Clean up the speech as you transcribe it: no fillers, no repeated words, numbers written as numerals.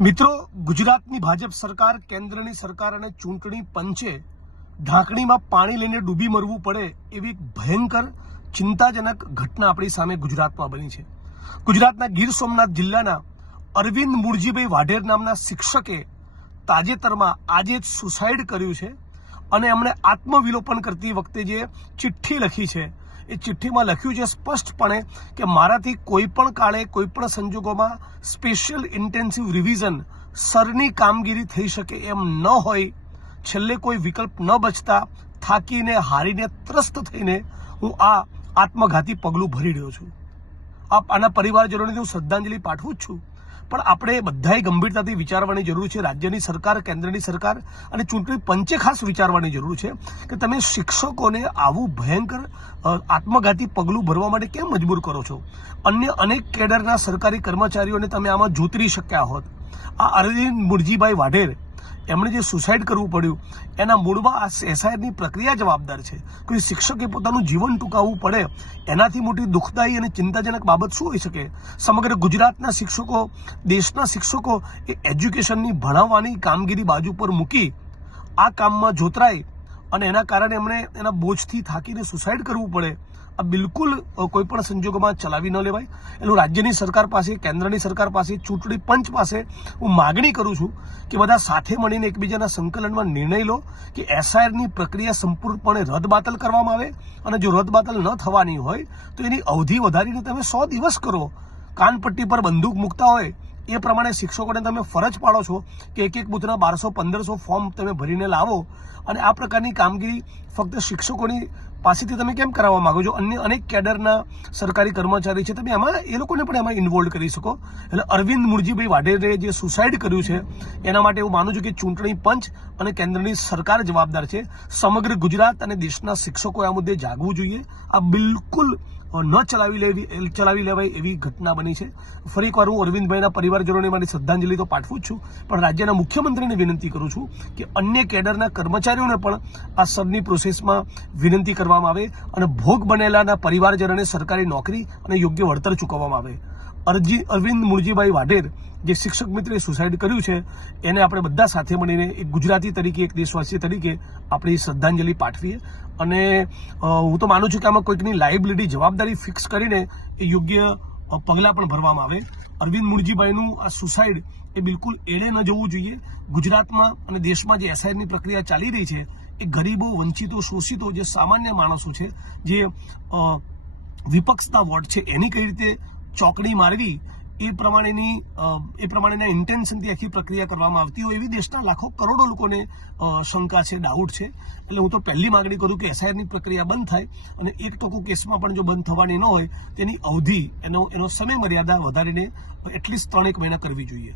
મિત્રો, ગુજરાતની ભાજપ સરકાર, કેન્દ્રની સરકાર અને ચૂંટણી પંચે ઢાંકણીમાં પાણી લઈને ડૂબી મરવું પડે એવી એક ભયંકર ચિંતાજનક ઘટના આપણી સામે ગુજરાતમાં બની છે। ગુજરાતના ગીર સોમનાથ જિલ્લાના અરવિંદ મૂળજીભાઈ વાઢેર નામના શિક્ષકે તાજેતરમાં આજે જ સુસાઇડ કર્યું છે અને એમણે આત્મવિલોપન કરતી વખતે જે ચિઠ્ઠી લખી છે એ ચિઠ્ઠીમાં લખ્યું છે સ્પષ્ટપણે કે મારાથી કોઈ પણ કાળે કોઈ પણ સંજોગોમાં સ્પેશિયલ ઇન્ટેન્સિવ રિવિઝન સરની કામગીરી થઈ શકે એમ ન હોય, છેલ્લે કોઈ વિકલ્પ ન બચતા થાકીને હારીને ત્રસ્ત થઈને હું આ આત્મઘાતી પગલું ભરી રહ્યો છું। આના પરિવારજનોને હું શ્રદ્ધાંજલિ પાઠવું જ છું, પણ આપણે બધાએ ગંભીરતાથી વિચારવાની જરૂર છે। રાજ્યની સરકાર, કેન્દ્રની સરકાર અને ચૂંટણી પંચે ખાસ વિચારવાની જરૂર છે કે તમે શિક્ષકોને આવું ભયંકર આત્મઘાતી પગલું ભરવા માટે કેમ મજબૂર કરો છો। અન્ય અનેક કેડરના સરકારી કર્મચારીઓને તમે આમાં જોતરી શક્યા હોત। આ અરવિંદ મૂળજીભાઈ વાઢેર એમણે જે સુસાઇડ કરવું પડ્યું એના મૂળમાં આ એસઆઈઆરની પ્રક્રિયા જવાબદાર છે। કોઈ શિક્ષકે પોતાનું જીવન ટૂંકાવવું પડે એનાથી મોટી દુઃખદાયી અને ચિંતાજનક બાબત શું હોઈ શકે। સમગ્ર ગુજરાતના શિક્ષકો, દેશના શિક્ષકો એ એજ્યુકેશનની ભણાવવાની કામગીરી બાજુ પર મૂકી આ કામમાં જોતરાય અને એના કારણે એમણે એના બોજથી થાકીને સુસાઇડ કરવું પડે, આ બિલકુલ કોઈ પણ સંજોગોમાં ચલાવી ન લેવાય। એટલે રાજ્યની સરકાર પાસે, કેન્દ્રની સરકાર પાસે, ચૂંટણી પંચ પાસે હું માગણી કરું છું કે બધા સાથે મળીને એકબીજાના સંકલનમાં નિર્ણય લો કે એસઆઈઆરની પ્રક્રિયા સંપૂર્ણપણે રદબાતલ કરવામાં આવે અને જો રદબાતલ ન થવાની હોય તો એની અવધિ વધારીને તમે 100 દિવસ કરો। કાનપટ્ટી પર બંદૂક મૂકતા હોય એ પ્રમાણે શિક્ષકોને તમે ફરજ પાડો છો કે એક બૂથના 1200-1500 ફોર્મ તમે ભરીને લાવો અને આ પ્રકારની કામગીરી ફક્ત શિક્ષકોની પાસેથી તમે કેમ કરાવવા માંગો છો? અન્ય અનેક કેડરના સરકારી કર્મચારી છે, તમે એમાં એ લોકોને પણ એમાં ઇન્વોલ્વ કરી શકો। એટલે અરવિંદ મૂળજીભાઈ વાઢેરે જે સુસાઇડ કર્યું છે એના માટે હું માનું છું કે ચૂંટણી પંચ અને કેન્દ્રની સરકાર જવાબદાર છે। સમગ્ર ગુજરાત અને દેશના શિક્ષકોએ આ મુદ્દે જાગવું જોઈએ। આ બિલકુલ ન ચલાવી લેવાય એવી ઘટના બની છે। ફરી એકવાર હું અરવિંદભાઈના પરિવારજનોને મારી શ્રદ્ધાંજલિ તો પાઠવું જ છું, પણ રાજ્યના મુખ્યમંત્રીને વિનંતી કરું છું કે અન્ય કેડરના કર્મચારીઓને પણ આ સરની પ્રોસેસમાં વિનંતી કરવામાં આવે અને ભોગ બનેલાના પરિવારજનોને સરકારી નોકરી અને યોગ્ય વળતર ચૂકવવામાં આવે। અરવિંદ મૂળજીભાઈ વાઢેર જે શિક્ષક મિત્રે સુસાઇડ કર્યું છે એને આપણે બધા સાથે મળીને એક ગુજરાતી તરીકે, એક દેશવાસી તરીકે આપણી શ્રદ્ધાંજલિ પાઠવીએ અને હું તો માનું છું કે આમાં કોઈકની લાયબિલિટી, જવાબદારી ફિક્સ કરીને એ યોગ્ય પગલાં પણ ભરવામાં આવે। અરવિંદ મૂળજીભાઈનું આ સુસાઇડ એ બિલકુલ એળે ન જવું જોઈએ। ગુજરાતમાં અને દેશમાં જે એસઆઈઆરની પ્રક્રિયા ચાલી રહી છે એ ગરીબો, વંચિતો, શોષિતો, જે સામાન્ય માણસો છે, જે વિપક્ષના વોટ છે, એની કઈ રીતે ચોકડી મારવી એ પ્રમાણેના ઇન્ટેન્શનથી આખી પ્રક્રિયા કરવામાં આવતી હોય એવી દેશના લાખો કરોડો લોકોને શંકા છે, ડાઉટ છે। એટલે હું તો પહેલી માગણી કરું કે એસઆઈઆરની પ્રક્રિયા બંધ થાય અને 1% કેસમાં પણ જો બંધ થવાની ન હોય તેની અવધિ, એનો સમય મર્યાદા વધારીને એટલીસ્ટ 3-1 મહિના કરવી જોઈએ।